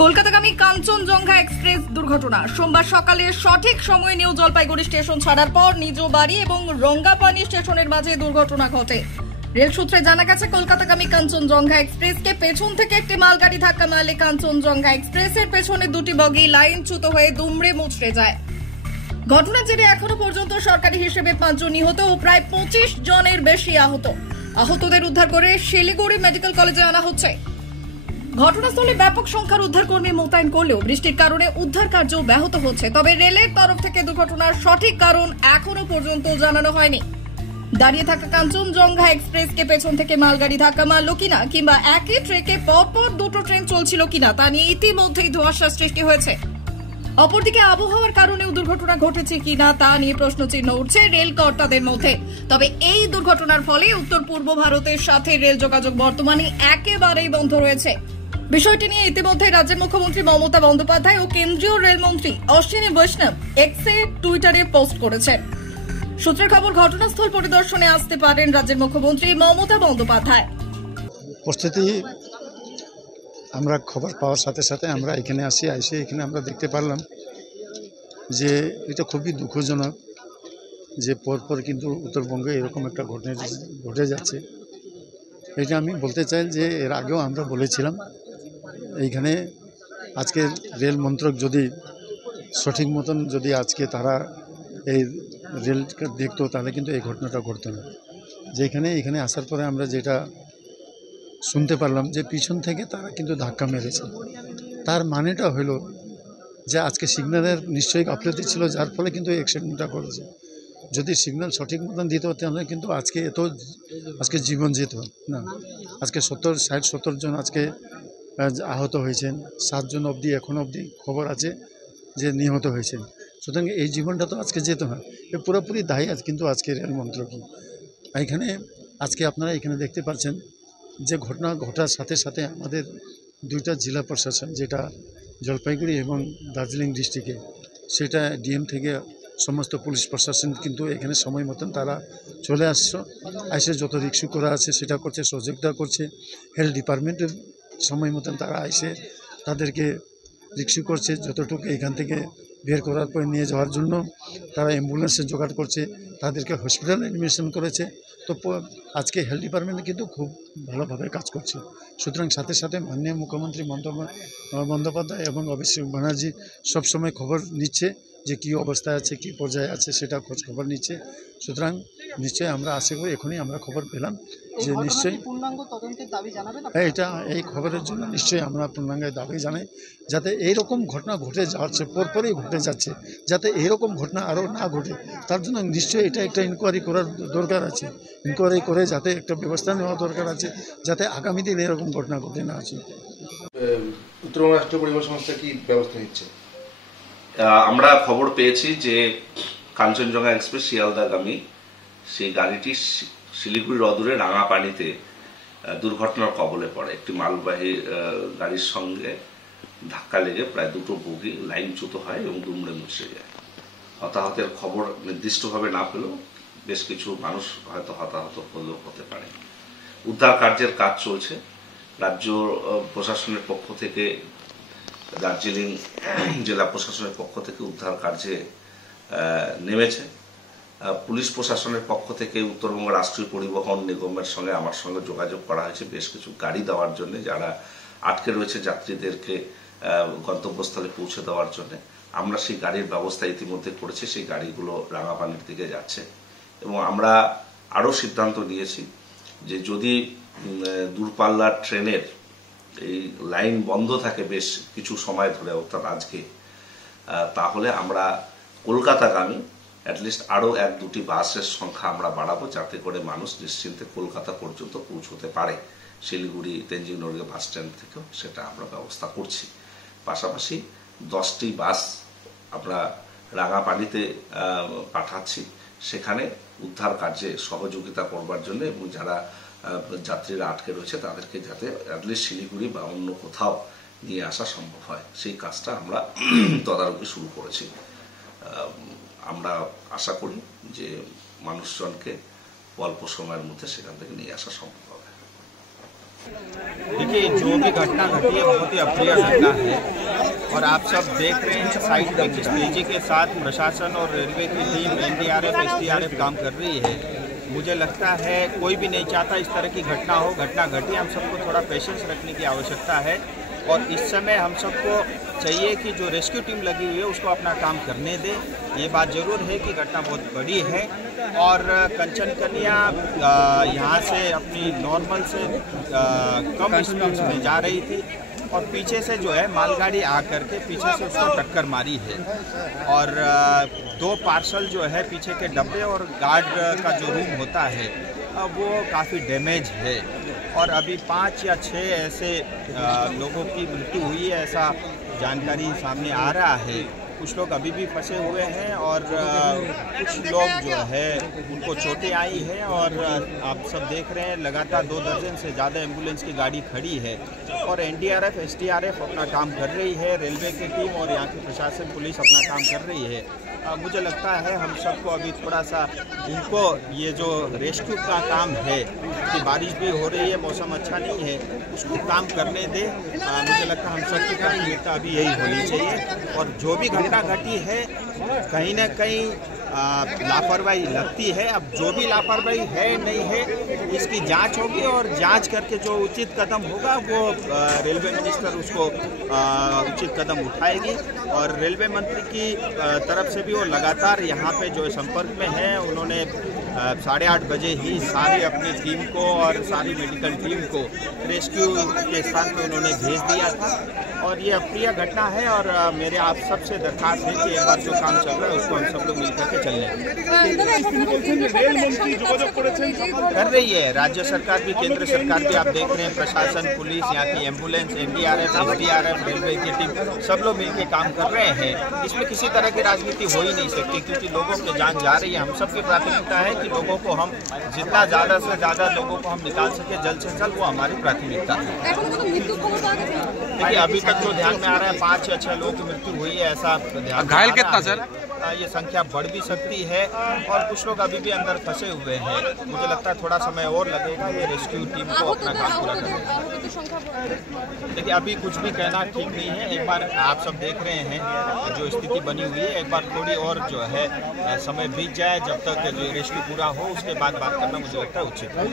কলকাতাগামী Kanchenjunga express দুর্ঘটনা সোমবার সকালে সঠিক সময়ে নিউ জলপাইগুড়ি স্টেশন ছাড়ার পর নিজ বাড়ি এবং রঙ্গাপানি স্টেশনের মাঝে দুর্ঘটনা ঘটে। রেল সূত্রে জানা গেছে, কলকাতাগামী কাঞ্চনজঙ্ঘা এক্সপ্রেসকে পেছন থেকে একটি মালগাড়ি ধাক্কা মারলে কাঞ্চনজঙ্ঘা এক্সপ্রেসের পেছনে দুটি বগি লাইনচ্যুত হয়ে দুমড়ে মুচড়ে যায়। ঘটনার জেরে এখনো পর্যন্ত সরকারি হিসেবে 5 জন নিহত ও প্রায় 25 জনের বেশি আহত। আহতদের উদ্ধার করে শিলিগুড়ি মেডিকেল কলেজে আনা হচ্ছে। ঘটনাস্থলে ব্যাপক সংখ্যার উদ্ধারকর্মী মোতায়েন করলেও বৃষ্টির কারণে উদ্ধার কার্য ব্যাহত হচ্ছে। তবে রেলের তরফ থেকে দুর্ঘটনার সঠিক কারণ এখনো পর্যন্ত জানানো হয়নি। দাঁড়িয়ে থাকা কাঞ্চনজঙ্ঘা এক্সপ্রেসকে পেছন থেকে মালগাড়ি ধাক্কা মারল কিনা কিংবা একই ট্রেকে পরপর দুটো ট্রেন চলছিল কিনা তা নিয়ে ইতিমধ্যেই ধোঁয়াশার সৃষ্টি হয়েছে। অপরদিকে আবহাওয়ার কারণেও দুর্ঘটনা ঘটেছে কিনা তা নিয়ে প্রশ্নচিহ্ন উঠছে রেল কর্তাদের মধ্যে। তবে এই দুর্ঘটনার ফলে উত্তর পূর্ব ভারতের সাথে রেল যোগাযোগ বর্তমানে একেবারেই বন্ধ রয়েছে। বিষয়টি নিয়ে ইতিমধ্যে রাজ্যের মুখ্যমন্ত্রী মমতা বন্দ্যোপাধ্যায় ও কেন্দ্রীয় রেলমন্ত্রী অশ্বিনী বৈষ্ণব এক্সে টুইটারে পোস্ট করেছেন। সূত্রের খবর, ঘটনাস্থল পরিদর্শনে আসতে পারেন রাজ্যের মুখ্যমন্ত্রী মমতা বন্দ্যোপাধ্যায়। পরিস্থিতি আমরা খবর পাওয়ার সাথে সাথে আমরা এখানে এসে এখানে আমরা দেখতে পারলাম যে এটা খুবই দুঃখজনক যে পরপর কিন্তু উত্তরবঙ্গে এরকম একটা ঘটনা ঘটে যাচ্ছে। এটা আমি বলতে চাই যে এর আগেও আমরা বলেছিলাম এইখানে আজকে রেল মন্ত্রক যদি সঠিক মতন যদি আজকে তারা এই রেলকে দেখতো তাহলে কিন্তু এই ঘটনাটা ঘটতো না। যেখানে এখানে আসার পরে আমরা যেটা শুনতে পারলাম যে পিছন থেকে তারা কিন্তু ধাক্কা মেরেছে। তার মানেটা হলো যে আজকে সিগন্যালের নিশ্চয়ই গাফলতি ছিল, যার ফলে কিন্তু এই অ্যাক্সিডেন্টটা করেছে। যদি সিগন্যাল সঠিক মতন দিতে হতো তাহলে কিন্তু আজকে জীবন যেত না। আজকে 60-70 জন আজকে আহত হয়েছেন, 7 জন অবধি এখন অবধি খবর আছে যে নিহত হয়েছেন। সুতরাং এই জীবনটা তো আজকে যেত না। এ পুরোপুরি দায়ী কিন্তু আজকে রেল মন্ত্রকই। এখানে আজকে আপনারা এখানে দেখতে পাচ্ছেন যে ঘটনা ঘটার সাথে সাথে আমাদের 2টা জেলা প্রশাসন, যেটা জলপাইগুড়ি এবং দার্জিলিং ডিস্ট্রিক্টে, সেটা ডিএম থেকে সমস্ত পুলিশ প্রশাসন কিন্তু এখানে সময় মতন তারা চলে এসে যত রিক্সু করা আছে সেটা করছে, সহযোগিতা করছে। হেলথ ডিপার্টমেন্টের সময় মতন তারা এসে তাদেরকে রিক্সু করছে, যতটুকু এখান থেকে বের করার পর নিয়ে যাওয়ার জন্য তারা অ্যাম্বুলেন্সের জোগাড় করছে, তাদেরকে হসপিটালে অ্যাডমিশন করেছে। তো আজকে হেলথ ডিপার্টমেন্ট কিন্তু খুব ভালোভাবে কাজ করছে। সুতরাং সাথে সাথে মাননীয় মুখ্যমন্ত্রী বন্দ্যোপাধ্যায় এবং অভিষেক ব্যানার্জি সবসময় খবর নিচ্ছে যে কী অবস্থায় আছে, কী পর্যায়ে আছে, সেটা খোঁজ খবর নিচ্ছে। সুতরাং নিশ্চয়ই আমরা আশা করি, এখনই আমরা খবর পেলাম যে নিশ্চয়ই এই খবরের জন্য নিশ্চয়ই আমরা পূর্ণাঙ্গ দাবি জানাই, যাতে এইরকম ঘটনা ঘটে যাচ্ছে, পরপরই ঘটে যাচ্ছে, যাতে এইরকম ঘটনা আরও না ঘটে। তার জন্য নিশ্চয়ই এটা একটা ইনকোয়ারি করার দরকার আছে। ইনকোয়ারি করে যাতে একটা ব্যবস্থা নেওয়া দরকার আছে, যাতে আগামী দিন এরকম ঘটনা ঘটে না আছে। উত্তরবঙ্গ রাষ্ট্রীয় পরিবহন সংস্থা কি ব্যবস্থা নিচ্ছে? আমরা খবর পেয়েছি যে কাঞ্চনজঙ্ঘা এক্সপ্রেস শিয়ালদাগামী সেই গাড়িটি শিলিগুড়ির অদূরে রাঙাপানিতে দুর্ঘটনার কবলে পড়ে। একটি মালবাহী গাড়ির সঙ্গে ধাক্কা লেগে প্রায় 2টো বগি লাইনচ্যুত হয় এবং দুমড়ে মুচড়ে যায়। হতাহতের খবর নির্দিষ্টভাবে না পেলেও বেশ কিছু মানুষ হয়তো হতাহত হলেও হতে পারে। উদ্ধার কার্যের কাজ চলছে। রাজ্য প্রশাসনের পক্ষ থেকে, দার্জিলিং জেলা প্রশাসনের পক্ষ থেকে উদ্ধার কার্যে নেমেছে। পুলিশ প্রশাসনের পক্ষ থেকে উত্তরবঙ্গ রাষ্ট্রীয় পরিবহন নিগমের সঙ্গে আমার সঙ্গে যোগাযোগ করা হয়েছে বেশ কিছু গাড়ি দেওয়ার জন্য, যারা আটকে রয়েছে যাত্রীদেরকে গন্তব্যস্থলে পৌঁছে দেওয়ার জন্য। আমরা সেই গাড়ির ব্যবস্থা ইতিমধ্যে করেছি। সেই গাড়িগুলো রাঙাপানির দিকে যাচ্ছে এবং আমরা আরও সিদ্ধান্ত নিয়েছি যে যদি দূরপাল্লার ট্রেনের এই লাইন বন্ধ থাকে বেশ কিছু সময় ধরে, অর্থাৎ আজকে, তাহলে আমরা কলকাতাগামী অ্যাটলিস্ট আরও 1-2টি বাসের সংখ্যা আমরা বাড়াবো, যাতে করে মানুষ নিশ্চিন্তে কলকাতা পর্যন্ত পৌঁছতে পারে। শিলিগুড়ি তেনজিং নরগে বাস স্ট্যান্ড থেকেও সেটা আমরা ব্যবস্থা করছি। পাশাপাশি 10টি বাস আমরা রাঙাপানিতে পাঠাচ্ছি, সেখানে উদ্ধার কার্যে সহযোগিতা করবার জন্য এবং যারা যাত্রীরা আটকে রয়েছে তাদেরকে যাতে অ্যাটলিস্ট শিলিগুড়ি বা অন্য কোথাও নিয়ে আসা সম্ভব হয়, সেই কাজটা আমরা তদারকি শুরু করেছি। আমরা আশা করি যে মানুষজনকে অল্প সময়ের মধ্যে সেখান থেকে নিয়ে আসা সম্ভব হবে। देखिए, जो भी घटना घटी है बहुत ही अप्रिय घटना है और आप सब देख रहे हैं साइड में किस तेजी के साथ प्रशासन और रेलवे की टीम एनडीआरएफ एसडीआरएफ काम कर रही है। मुझे लगता है कोई भी नहीं चाहता इस तरह की घटना हो, घटना घटी, हम सबको थोड़ा पेशेंस रखने की आवश्यकता है और इस समय हम सबको चाहिए कि जो रेस्क्यू टीम लगी हुई है उसको अपना काम करने दे। ये बात ज़रूर है कि घटना बहुत बड़ी है और कंचन कन्या यहाँ से अपनी नॉर्मल से कम स्पीड में जा रही थी और पीछे से जो है मालगाड़ी आकर के पीछे से उसको टक्कर मारी है और 2 पार्सल जो है पीछे के डब्बे और गार्ड का जो रूम होता है वो काफ़ी डैमेज है और अभी 5 या 6 ऐसे लोगों की मृत्यु हुई है, ऐसा जानकारी सामने आ रहा है। कुछ लोग अभी भी फंसे हुए हैं और कुछ लोग जो है उनको चोटें आई हैं और आप सब देख रहे हैं लगातार 2 दर्जन से ज़्यादा एम्बुलेंस की गाड़ी खड़ी है और एनडीआरएफ एसडीआरएफ अपना काम कर रही है, रेलवे की टीम और यहाँ की प्रशासन पुलिस अपना काम कर रही है। मुझे लगता है हम सबको अभी थोड़ा सा इनको ये जो रेस्क्यू का काम है कि बारिश भी हो रही है, मौसम अच्छा नहीं है, उसको काम करने दे। मुझे लगता है हम सबकी प्राथमिकता अभी यही होनी चाहिए और जो भी घटना घटी है कहीं ना कहीं लापरवाही लगती है। अब जो भी लापरवाही है नहीं है इसकी जांच होगी और जांच करके जो उचित कदम होगा वो रेलवे मिनिस्टर उसको उचित कदम उठाएगी और रेलवे मंत्री की तरफ से भी वो लगातार यहाँ पे जो संपर्क में है। उन्होंने 8:30 बजे ही सारी अपनी टीम को और सारी मेडिकल टीम को रेस्क्यू के स्थान पर उन्होंने भेज दिया था और ये अप्रिय घटना है और मेरे आप सबसे दरखास्त है कि एक बार जो काम चल रहा है उसको हम सब लोग मिलकर के चल कर रही है। राज्य सरकार भी, केंद्र सरकार भी, आप देख रहे हैं प्रशासन, पुलिस, यहाँ की एम्बुलेंस, एनडीआरएफ एसडीआरएफ, रेलवे की टीम, सब लोग मिलकर काम कर रहे हैं। इसमें किसी तरह की राजनीति हो ही नहीं सकती क्योंकि लोगों की जान जा रही है। हम सबकी प्राथमिकता है कि लोगों को हम जितना ज़्यादा से ज़्यादा लोगों को हम निकाल सके जल्द से जल्द, वो हमारी प्राथमिकता है। देखिए, अभी तक जो ध्यान में आ रहा है 5 या 6 लोगों की मृत्यु हुई है, ऐसा ध्यान। घायल कितना सर? ये संख्या बढ़ भी सकती है और कुछ लोग अभी भी अंदर फंसे हुए हैं। मुझे लगता है थोड़ा समय और लगेगा ये रेस्क्यू टीम को अपना काम पूरा करने। देखिए, अभी कुछ भी कहना ठीक नहीं है। एक बार आप सब देख रहे हैं जो स्थिति बनी हुई है, एक बार थोड़ी और जो है समय बीत जाए, जब तक जो रेस्क्यू पूरा हो उसके बाद बात करना मुझे लगता है उचित है।